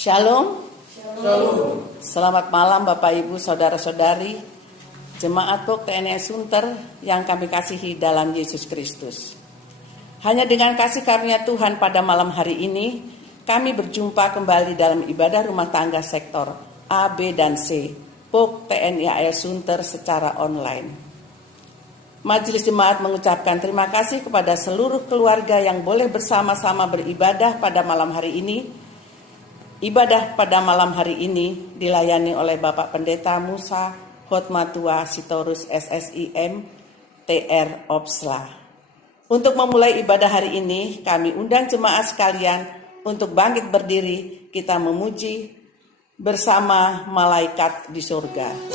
Shalom. Selamat malam Bapak Ibu Saudara-saudari Jemaat POK TNS Sunter yang kami kasihi dalam Yesus Kristus. Hanya dengan kasih karunia Tuhan pada malam hari ini kami berjumpa kembali dalam ibadah rumah tangga sektor A, B, dan C POK TNI AL Sunter secara online. Majelis Jemaat mengucapkan terima kasih kepada seluruh keluarga yang boleh bersama-sama beribadah pada malam hari ini. Ibadah pada malam hari ini dilayani oleh Bapak Pendeta Musa Hotmatua Sitorus SSIM TR Opsla. Untuk memulai ibadah hari ini, kami undang jemaat sekalian untuk bangkit berdiri, kita memuji bersama malaikat di surga.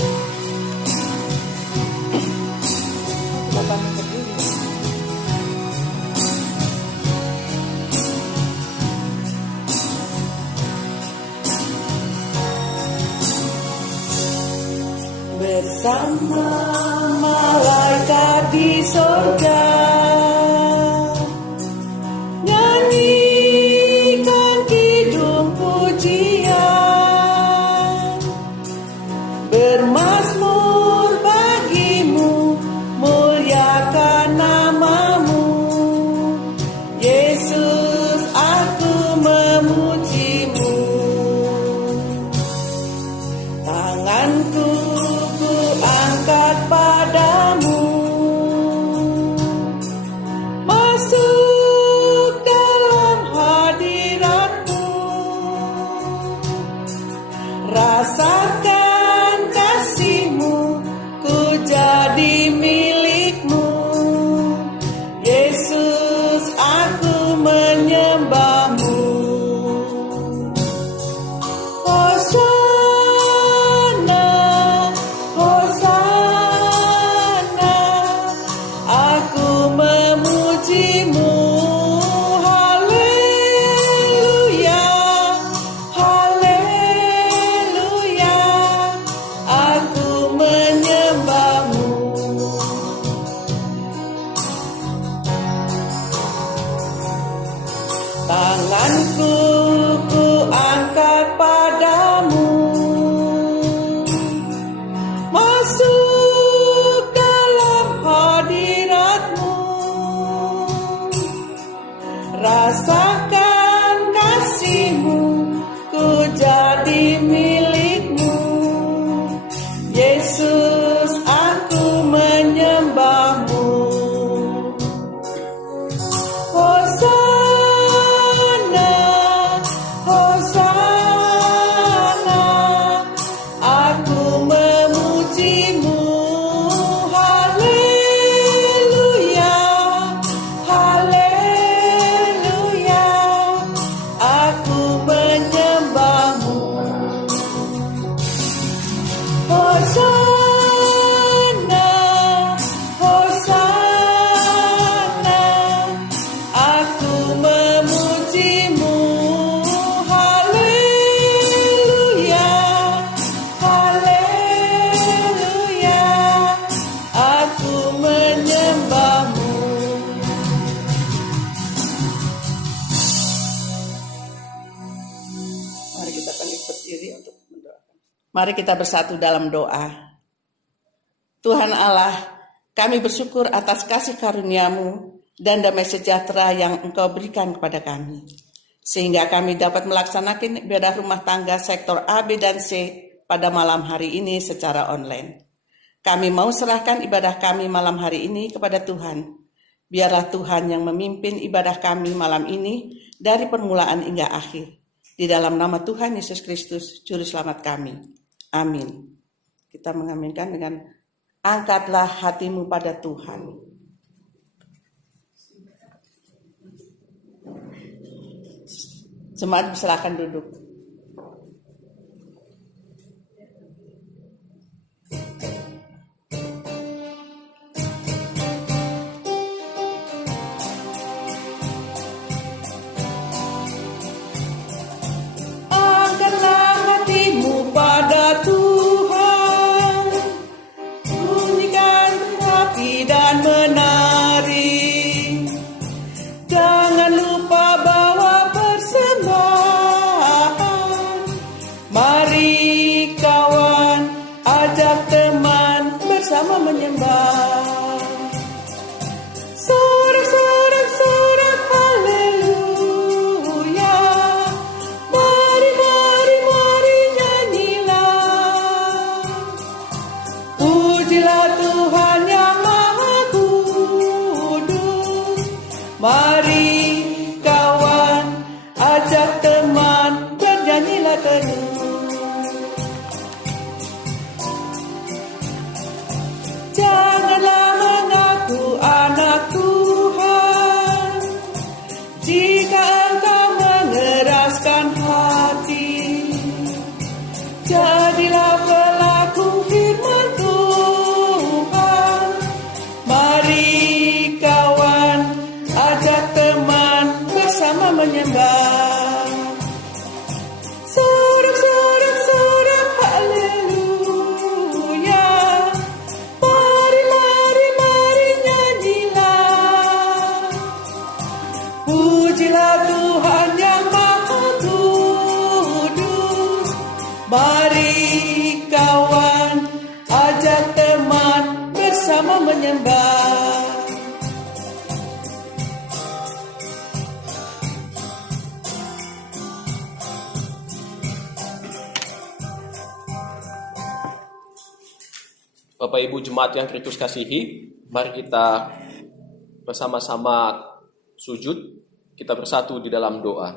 Bersama malaikat di surga, nyanyikan kidung pujian, bermazmur bagimu, muliakan namamu, Yesus, aku memujimu. Tanganku angkat padamu, masuk dalam hadiratmu, rasakan kasihmu, ku jadi milikmu, Yesus, aku menyembahmu. Tanganku ku angkat padamu, masuk dalam hadiratmu, rasakan kasihmu, ku jadi milikmu, Yesus, aku menyembahmu. Mari kita bersatu dalam doa. Tuhan Allah, kami bersyukur atas kasih karunia-Mu dan damai sejahtera yang Engkau berikan kepada kami. Sehingga kami dapat melaksanakan ibadah rumah tangga sektor A, B, dan C pada malam hari ini secara online. Kami mau serahkan ibadah kami malam hari ini kepada Tuhan. Biarlah Tuhan yang memimpin ibadah kami malam ini dari permulaan hingga akhir. Di dalam nama Tuhan Yesus Kristus, Juru Selamat kami. Amin. Kita mengaminkan dengan angkatlah hatimu pada Tuhan. Jemaat silakan duduk. Jangan lupa bawa persembahan. menyembah. Sorak, sorak, haleluya. Mari, mari, mari nyanyilah. Pujilah Tuhan yang Maha Kudus. Mari kawan, ajak teman bersama menyembah. Bapak Ibu Jemaat yang Kristus kasihi, mari kita bersama-sama sujud, kita bersatu di dalam doa.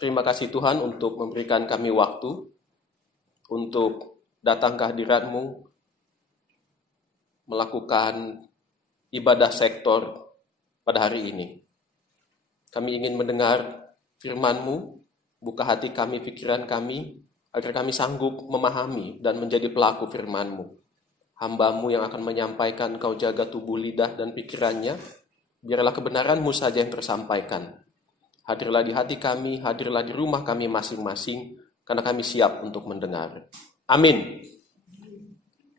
Terima kasih Tuhan untuk memberikan kami waktu untuk datang ke hadirat-Mu, melakukan ibadah sektor pada hari ini. Kami ingin mendengar firman-Mu, buka hati kami, pikiran kami, agar kami sanggup memahami dan menjadi pelaku firman-Mu. Hamba-Mu yang akan menyampaikan, Kau jaga tubuh, lidah, dan pikirannya. Biarlah kebenaran-Mu saja yang tersampaikan. Hadirlah di hati kami, hadirlah di rumah kami masing-masing, karena kami siap untuk mendengar. Amin.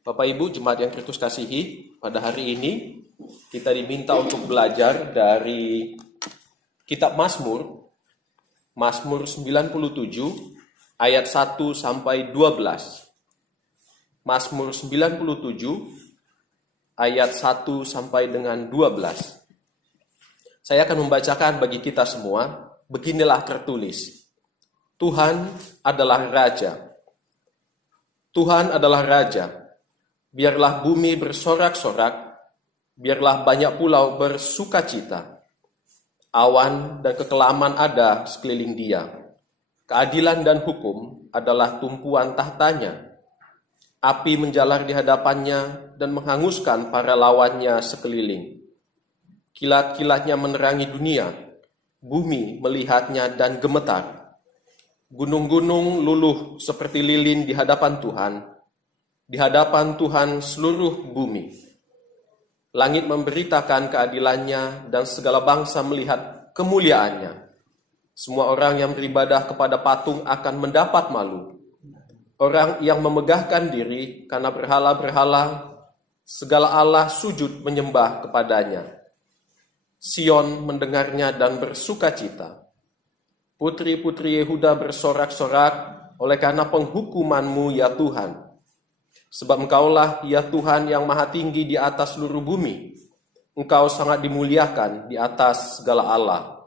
Bapak Ibu Jemaat yang Kristus kasihi, pada hari ini kita diminta untuk belajar dari kitab Mazmur, Mazmur 97, ayat 1 sampai 12. Mazmur 97 ayat 1 sampai dengan 12. Saya akan membacakan bagi kita semua. Beginilah tertulis. Tuhan adalah Raja. Tuhan adalah Raja. Biarlah bumi bersorak-sorak, biarlah banyak pulau bersukacita. Awan dan kekelaman ada sekeliling Dia. Keadilan dan hukum adalah tumpuan tahtanya. Api menjalar di hadapannya dan menghanguskan para lawannya sekeliling. Kilat-kilatnya menerangi dunia. Bumi melihatnya dan gemetar. Gunung-gunung luluh seperti lilin di hadapan Tuhan. Di hadapan Tuhan seluruh bumi. Langit memberitakan keadilannya dan segala bangsa melihat kemuliaannya. Semua orang yang beribadah kepada patung akan mendapat malu. Orang yang memegahkan diri karena berhala-berhala, segala Allah sujud menyembah kepadanya. Sion mendengarnya dan bersukacita. Putri-putri Yehuda bersorak-sorak oleh karena penghukuman-Mu ya Tuhan. Sebab Engkaulah ya Tuhan yang maha tinggi di atas seluruh bumi. Engkau sangat dimuliakan di atas segala Allah.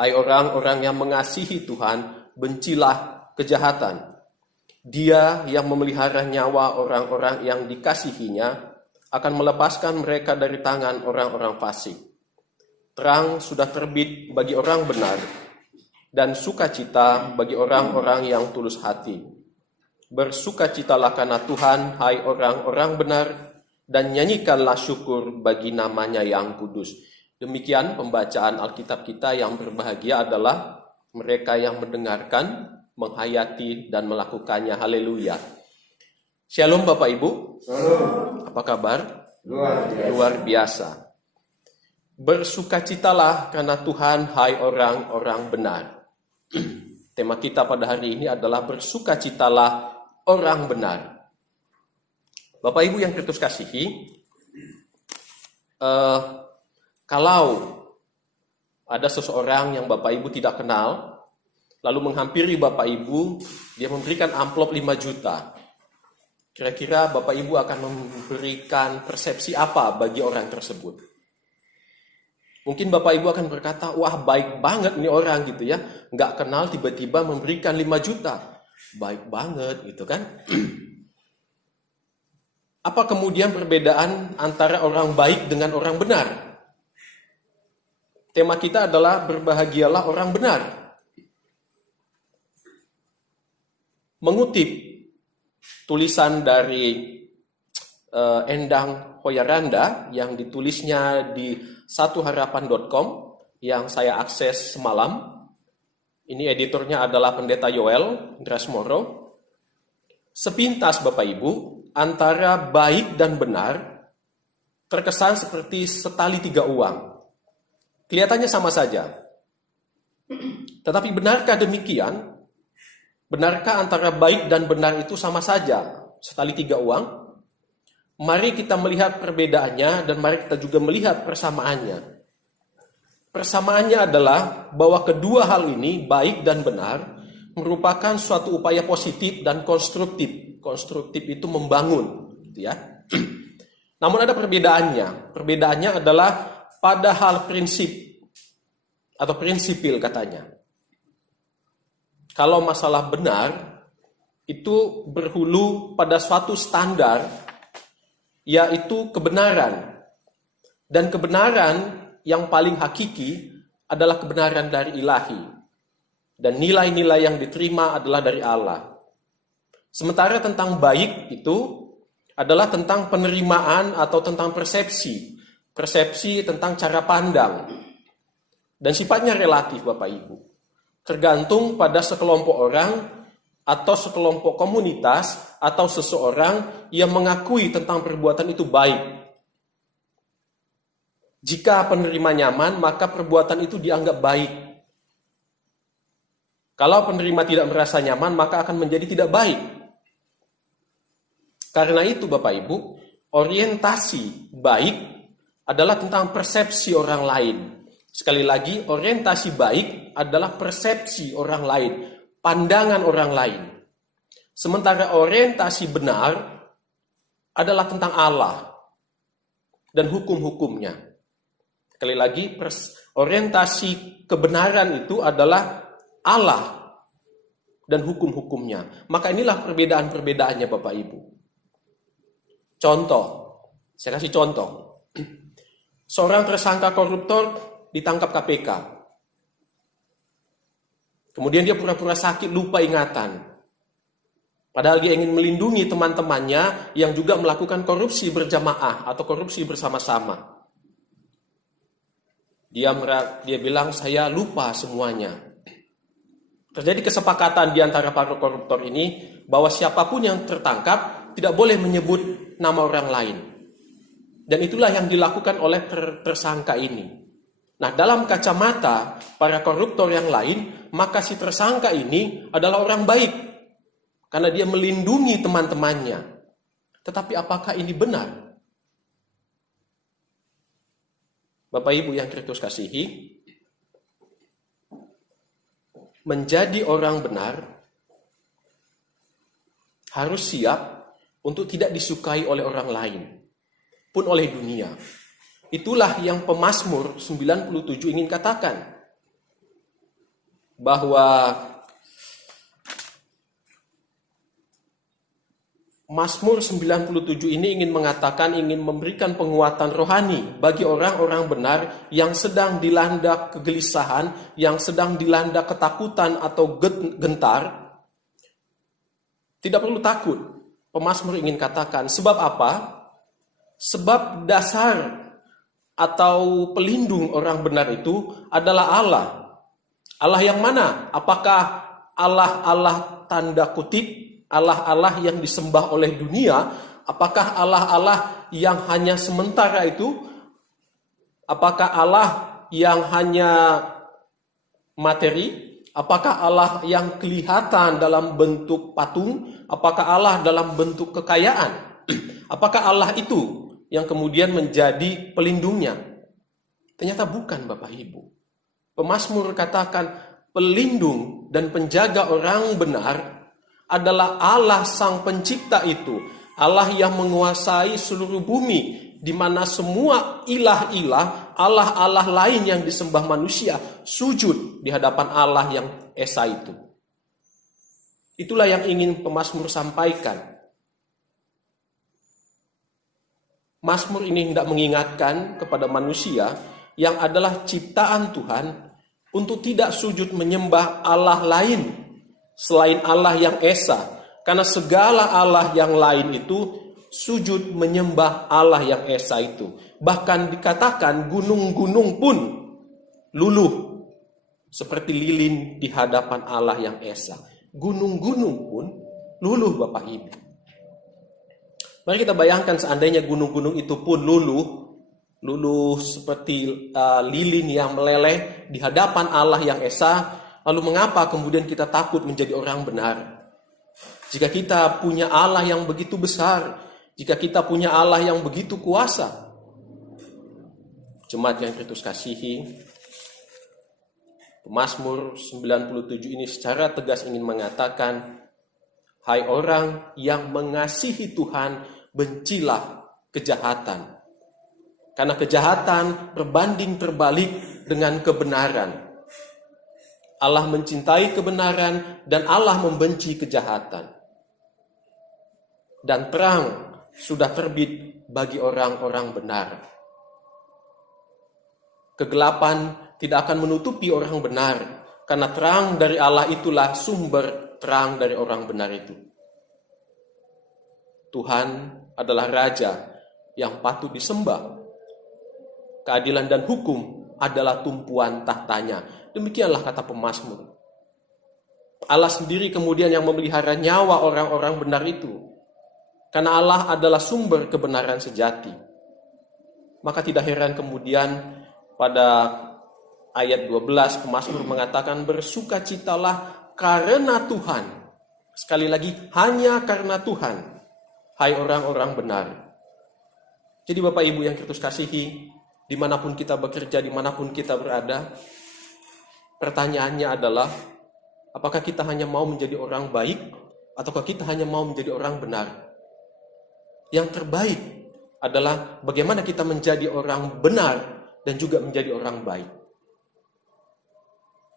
Hai orang-orang yang mengasihi Tuhan, bencilah kejahatan. Dia yang memelihara nyawa orang-orang yang dikasihinya akan melepaskan mereka dari tangan orang-orang fasik. Terang sudah terbit bagi orang benar dan sukacita bagi orang-orang yang tulus hati. Bersukacitalah karena Tuhan, hai orang-orang benar, dan nyanyikanlah syukur bagi namanya yang kudus. Demikian pembacaan Alkitab kita. Yang berbahagia adalah mereka yang mendengarkan, menghayati, dan melakukannya. Haleluya. Shalom Bapak Ibu. Shalom. Apa kabar? Luar biasa. Bersukacitalah karena Tuhan, hai orang-orang benar. Tema kita pada hari ini adalah bersukacitalah orang benar. Bapak Ibu yang Kristus kasihi, kalau ada seseorang yang Bapak Ibu tidak kenal, lalu menghampiri Bapak Ibu, dia memberikan amplop 5 juta. Kira-kira Bapak Ibu akan memberikan persepsi apa bagi orang tersebut? Mungkin Bapak Ibu akan berkata, wah baik banget nih orang gitu ya. Nggak kenal tiba-tiba memberikan 5 juta. Baik banget gitu kan. Apa kemudian perbedaan antara orang baik dengan orang benar? Tema kita adalah berbahagialah orang benar. Mengutip tulisan dari Endang Hoyaranda yang ditulisnya di satuharapan.com yang saya akses semalam. Ini editornya adalah Pendeta Yoel Drasmoro. Sepintas Bapak Ibu, antara baik dan benar terkesan seperti setali 3 uang. Kelihatannya sama saja. Tetapi benarkah demikian? Benarkah antara baik dan benar itu sama saja? Setali 3 uang? Mari kita melihat perbedaannya dan mari kita juga melihat persamaannya. Persamaannya adalah bahwa kedua hal ini, baik dan benar, merupakan suatu upaya positif dan konstruktif. Konstruktif itu membangun, gitu ya. Namun ada perbedaannya. Perbedaannya adalah pada hal prinsip atau prinsipil katanya. Kalau masalah benar itu berhulu pada suatu standar, yaitu kebenaran. Dan kebenaran yang paling hakiki adalah kebenaran dari ilahi. Dan nilai-nilai yang diterima adalah dari Allah. Sementara tentang baik itu adalah tentang penerimaan atau tentang persepsi. Persepsi tentang cara pandang. Dan sifatnya relatif Bapak Ibu. Tergantung pada sekelompok orang atau sekelompok komunitas atau seseorang yang mengakui tentang perbuatan itu baik. Jika penerima nyaman, maka perbuatan itu dianggap baik. Kalau penerima tidak merasa nyaman, maka akan menjadi tidak baik. Karena itu Bapak Ibu, orientasi baik adalah tentang persepsi orang lain. Sekali lagi, orientasi baik adalah persepsi orang lain, pandangan orang lain. Sementara orientasi benar adalah tentang Allah dan hukum-hukumnya. Sekali lagi, orientasi kebenaran itu adalah Allah dan hukum-hukumnya. Maka inilah perbedaan-perbedaannya Bapak Ibu. Contoh, saya kasih contoh. Seorang tersangka koruptor ditangkap KPK. Kemudian dia pura-pura sakit, lupa ingatan. Padahal dia ingin melindungi teman-temannya yang juga melakukan korupsi berjamaah atau korupsi bersama-sama. Dia bilang, saya lupa semuanya. Terjadi kesepakatan di antara para koruptor ini bahwa siapapun yang tertangkap tidak boleh menyebut nama orang lain. Dan itulah yang dilakukan oleh tersangka ini. Nah, dalam kacamata para koruptor yang lain, maka si tersangka ini adalah orang baik. Karena dia melindungi teman-temannya. Tetapi apakah ini benar? Bapak Ibu yang Kristus kasihi, menjadi orang benar harus siap untuk tidak disukai oleh orang lain, pun oleh dunia. Itulah yang pemazmur 97 ingin katakan. Bahwa Mazmur 97 ini ingin mengatakan, ingin memberikan penguatan rohani bagi orang-orang benar yang sedang dilanda kegelisahan, yang sedang dilanda ketakutan atau gentar. Tidak perlu takut. Pemazmur ingin katakan, sebab apa? Sebab dasar atau pelindung orang benar itu adalah Allah. Allah yang mana? Apakah Allah tanda kutip? Allah yang disembah oleh dunia, apakah Allah yang hanya sementara itu? Apakah Allah yang hanya materi? Apakah Allah yang kelihatan dalam bentuk patung? Apakah Allah dalam bentuk kekayaan? Apakah Allah itu yang kemudian menjadi pelindungnya? Ternyata bukan Bapak Ibu. Pemazmur katakan pelindung dan penjaga orang benar adalah Allah sang pencipta itu. Allah yang menguasai seluruh bumi, di mana semua ilah-ilah, Allah-Allah lain yang disembah manusia, sujud di hadapan Allah yang esa itu. Itulah yang ingin pemazmur sampaikan. Mazmur ini hendak mengingatkan kepada manusia yang adalah ciptaan Tuhan untuk tidak sujud menyembah Allah lain selain Allah yang esa, karena segala Allah yang lain itu sujud menyembah Allah yang esa itu. Bahkan dikatakan gunung-gunung pun luluh seperti lilin di hadapan Allah yang esa. Gunung-gunung pun luluh Bapak Ibu. Mari kita bayangkan seandainya gunung-gunung itu pun luluh, luluh seperti lilin yang meleleh di hadapan Allah yang esa. Lalu mengapa kemudian kita takut menjadi orang benar? Jika kita punya Allah yang begitu besar, jika kita punya Allah yang begitu kuasa. Jemaat yang Kristus kasihi, Mazmur 97 ini secara tegas ingin mengatakan, hai orang yang mengasihi Tuhan, bencilah kejahatan. Karena kejahatan berbanding terbalik dengan kebenaran. Allah mencintai kebenaran dan Allah membenci kejahatan. Dan terang sudah terbit bagi orang-orang benar. Kegelapan tidak akan menutupi orang benar, karena terang dari Allah itulah sumber terang dari orang benar itu. Tuhan adalah Raja yang patut disembah. Keadilan dan hukum adalah tumpuan tahtanya. Demikianlah kata pemazmur. Allah sendiri kemudian yang memelihara nyawa orang-orang benar itu. Karena Allah adalah sumber kebenaran sejati. Maka tidak heran kemudian pada ayat 12 pemazmur mengatakan, bersukacitalah karena Tuhan. Sekali lagi, hanya karena Tuhan. Hai orang-orang benar. Jadi Bapak Ibu yang Kristus kasihi, dimanapun kita bekerja, dimanapun kita berada, pertanyaannya adalah, apakah kita hanya mau menjadi orang baik, ataukah kita hanya mau menjadi orang benar? Yang terbaik adalah bagaimana kita menjadi orang benar dan juga menjadi orang baik.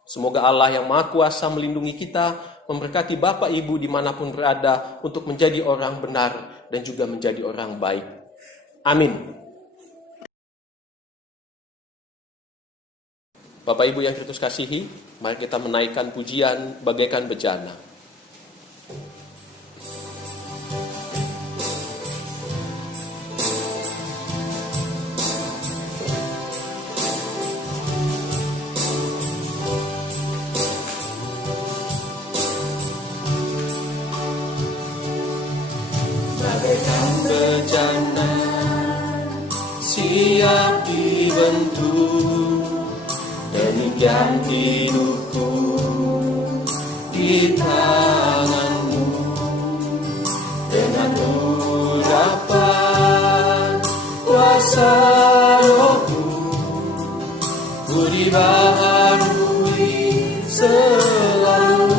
Semoga Allah yang Maha Kuasa melindungi kita, memberkati Bapak Ibu dimanapun berada untuk menjadi orang benar dan juga menjadi orang baik. Amin. Bapak Ibu yang Kristus kasihi, mari kita menaikkan pujian bagaikan bejana. Bagaikan bejana siap dibentuk, demikian hidupku di tanganmu. Dengan urapan kuasa Rohmu, ku dibaharui selalu.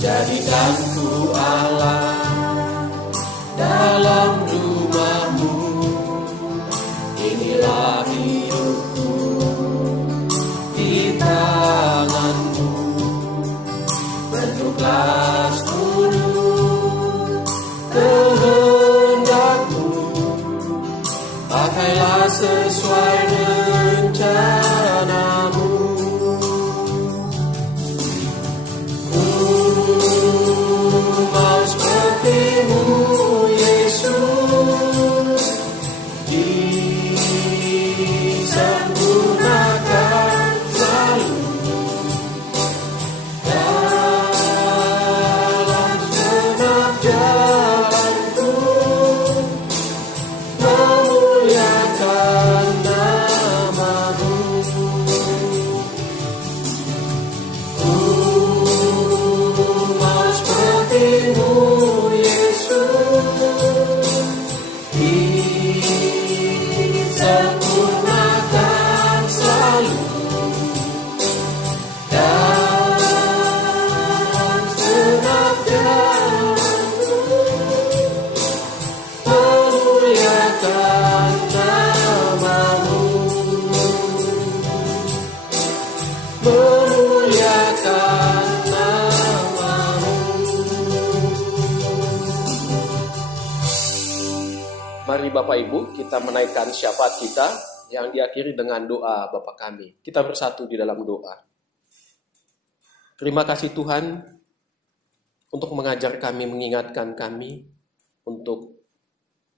Jadikanku Allah dalam rumahmu, inilah hidupku di tanganmu. Bentuklah seluruh kehendakmu, pakailah sesuai rencanamu. Ku mau sepertimu, Yesus, disempurnakan selalu dalam segenap jalanku, memuliakan nama-Mu. Ku mau sepertimu, Yesus, disempurnakan selalu dalam segenap jalanku, memuliakan nama-Mu, memuliakan nama-Mu. Mari Bapak Ibu kita menaikkan syafaat kita yang diakhiri dengan doa Bapa kami. Kita bersatu di dalam doa. Terima kasih Tuhan untuk mengajar kami, mengingatkan kami untuk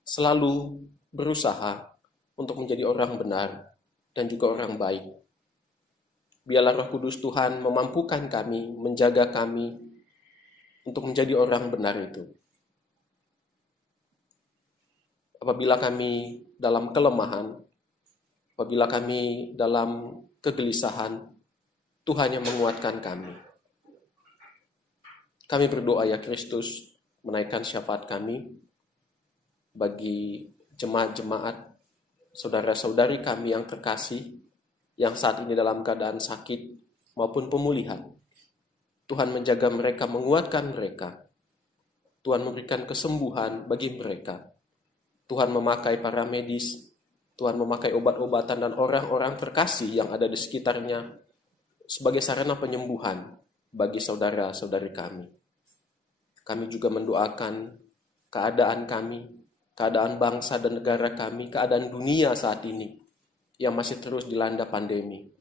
selalu berusaha untuk menjadi orang benar dan juga orang baik. Biarlah Roh Kudus Tuhan memampukan kami, menjaga kami untuk menjadi orang benar itu. apabila kami dalam kelemahan, apabila kami dalam kegelisahan, Tuhan yang menguatkan kami. Kami berdoa ya Kristus, menaikkan syafaat kami bagi jemaat-jemaat, saudara-saudari kami yang terkasih, yang saat ini dalam keadaan sakit maupun pemulihan. Tuhan menjaga mereka, menguatkan mereka. Tuhan memberikan kesembuhan bagi mereka. Tuhan memakai para medis, Tuhan memakai obat-obatan dan orang-orang terkasih yang ada di sekitarnya sebagai sarana penyembuhan bagi saudara-saudari kami. Kami juga mendoakan keadaan kami, keadaan bangsa dan negara kami, keadaan dunia saat ini yang masih terus dilanda pandemi.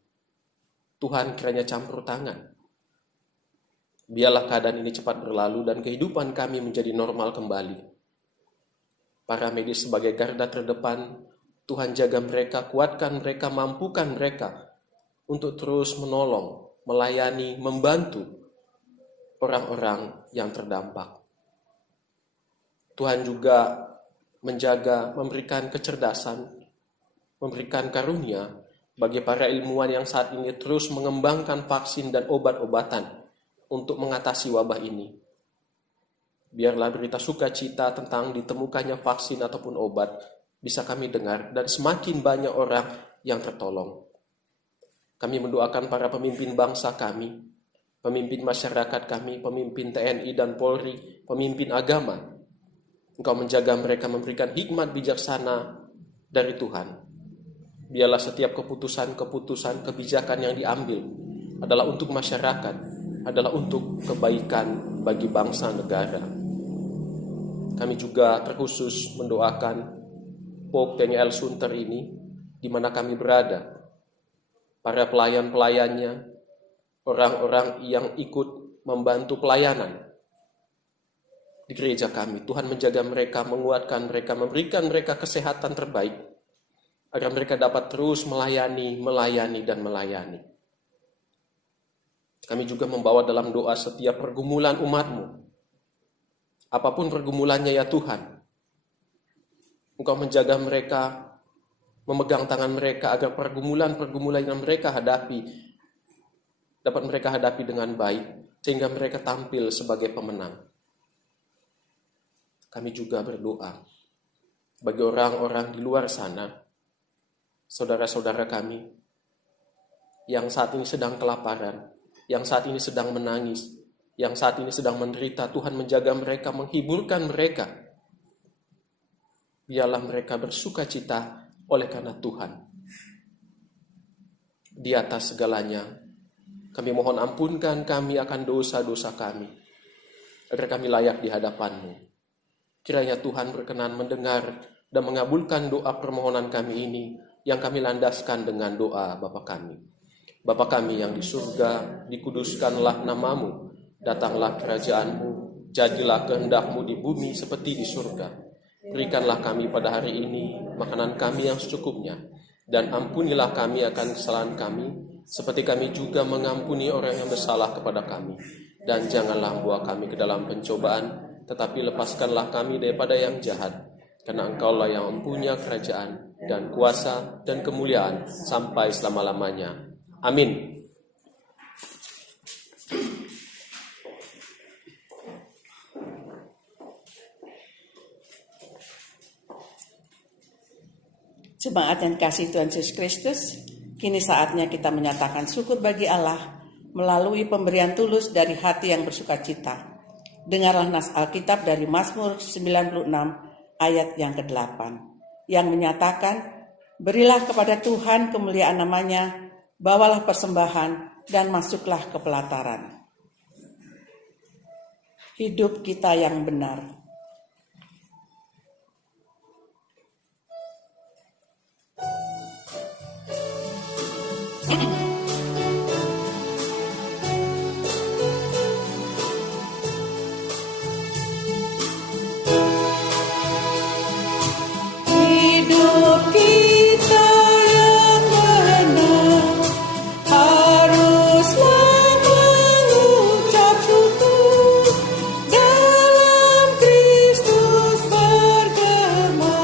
Tuhan kiranya campur tangan. Biarlah keadaan ini cepat berlalu dan kehidupan kami menjadi normal kembali. Para medis sebagai garda terdepan, Tuhan jaga mereka, kuatkan mereka, mampukan mereka untuk terus menolong, melayani, membantu orang-orang yang terdampak. Tuhan juga menjaga, memberikan kecerdasan, memberikan karunia bagi para ilmuwan yang saat ini terus mengembangkan vaksin dan obat-obatan untuk mengatasi wabah ini. Biarlah berita sukacita tentang ditemukannya vaksin ataupun obat bisa kami dengar dan semakin banyak orang yang tertolong. Kami mendoakan para pemimpin bangsa kami, pemimpin masyarakat kami, pemimpin TNI dan Polri, pemimpin agama. Engkau menjaga mereka, memberikan hikmat bijaksana dari Tuhan. Biarlah setiap keputusan-keputusan, kebijakan yang diambil adalah untuk masyarakat, adalah untuk kebaikan bagi bangsa negara. Kami juga terkhusus mendoakan Pope TNI Sunter ini, di mana kami berada, para pelayan-pelayannya, orang-orang yang ikut membantu pelayanan di gereja kami. Tuhan menjaga mereka, menguatkan mereka, memberikan mereka kesehatan terbaik, agar mereka dapat terus melayani, dan melayani. Kami juga membawa dalam doa setiap pergumulan umat-Mu. Apapun pergumulannya ya Tuhan, Engkau menjaga mereka, memegang tangan mereka agar pergumulan-pergumulan yang mereka hadapi dapat mereka hadapi dengan baik, sehingga mereka tampil sebagai pemenang. Kami juga berdoa bagi orang-orang di luar sana, saudara-saudara kami yang saat ini sedang kelaparan, yang saat ini sedang menangis, yang saat ini sedang menderita. Tuhan menjaga mereka, menghiburkan mereka. Biarlah mereka bersuka cita oleh karena Tuhan. Di atas segalanya, kami mohon ampunkan kami akan dosa-dosa kami, agar kami layak di hadapan-Mu. Kiranya Tuhan berkenan mendengar dan mengabulkan doa permohonan kami ini, yang kami landaskan dengan doa Bapa kami. Bapa kami yang di surga, dikuduskanlah nama-Mu, datanglah kerajaan-Mu, jadilah kehendak-Mu di bumi seperti di surga. Berikanlah kami pada hari ini makanan kami yang secukupnya, dan ampunilah kami akan kesalahan kami, seperti kami juga mengampuni orang yang bersalah kepada kami. Dan janganlah bawa kami ke dalam pencobaan, tetapi lepaskanlah kami daripada yang jahat, karena Engkaulah yang mempunyai kerajaan dan kuasa dan kemuliaan sampai selama-lamanya. Amin. Jemaat yang dikasihi Tuhan Yesus Kristus, kini saatnya kita menyatakan syukur bagi Allah melalui pemberian tulus dari hati yang bersukacita. Dengarlah nas Alkitab dari Mazmur 96 ayat yang ke-8 yang menyatakan, berilah kepada Tuhan kemuliaan namanya, bawalah persembahan dan masuklah ke pelataran. Hidup kita yang benar. Hidup kita yang benar haruslah mengucap syukur dalam Kristus bergema.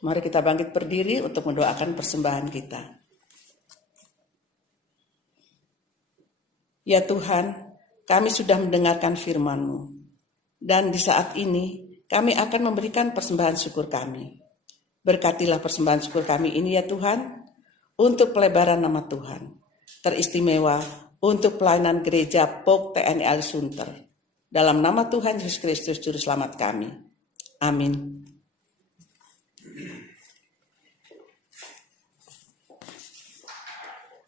Mari kita bangkit berdiri untuk mendoakan persembahan kita. Ya Tuhan, kami sudah mendengarkan firman-Mu. Dan di saat ini, kami akan memberikan persembahan syukur kami. Berkatilah persembahan syukur kami ini ya Tuhan, untuk pelebaran nama Tuhan. Teristimewa untuk pelayanan gereja POK TNI Ali Sunter. Dalam nama Tuhan Yesus Kristus Juru Selamat kami. Amin.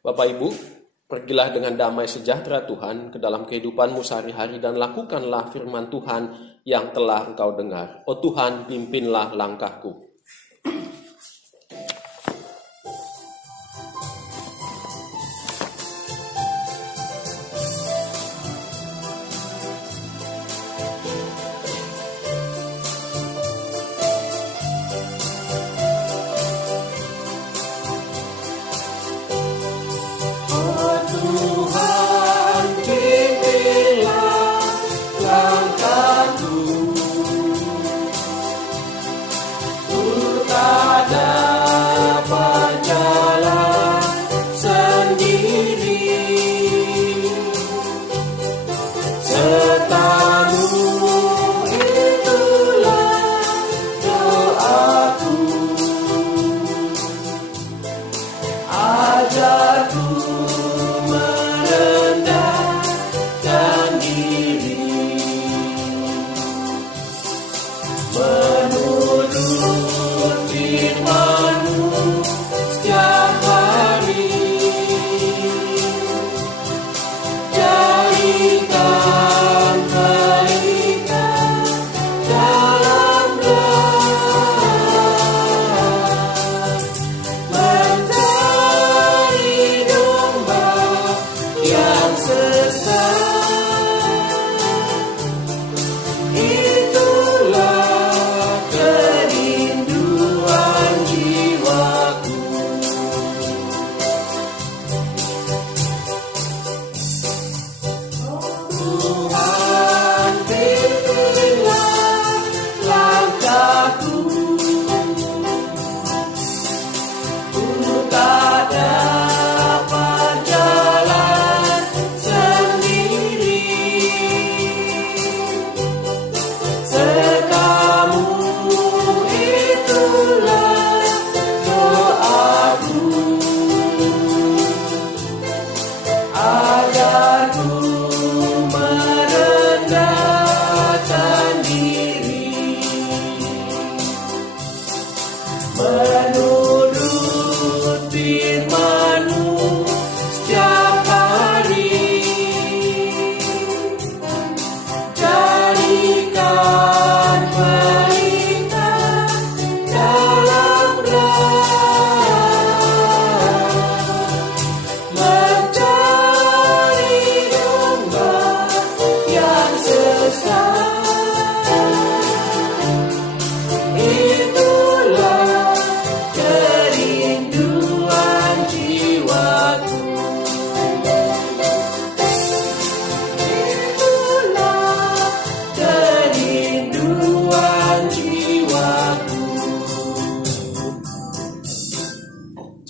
Bapak Ibu, pergilah dengan damai sejahtera Tuhan ke dalam kehidupanmu sehari-hari dan lakukanlah firman Tuhan yang telah engkau dengar. Oh Tuhan, pimpinlah langkahku.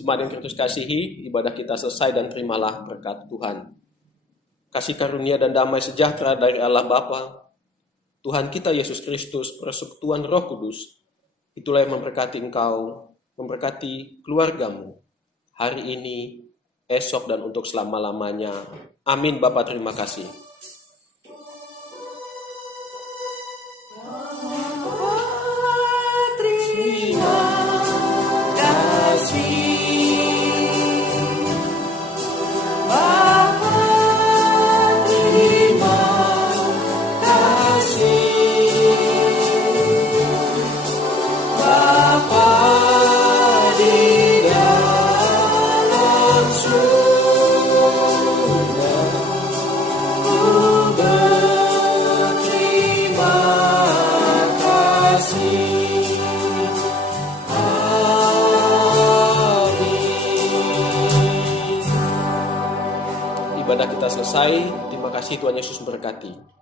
Jemaat yang Kristus kasihi, ibadah kita selesai dan terimalah berkat Tuhan. Kasih karunia dan damai sejahtera dari Allah Bapa, Tuhan kita Yesus Kristus, persekutuan Roh Kudus, itulah yang memberkati engkau, memberkati keluargamu, hari ini, esok, dan untuk selama-lamanya. Amin. Bapa, terima kasih. Ibadah kita selesai. Terima kasih, Tuhan Yesus memberkati.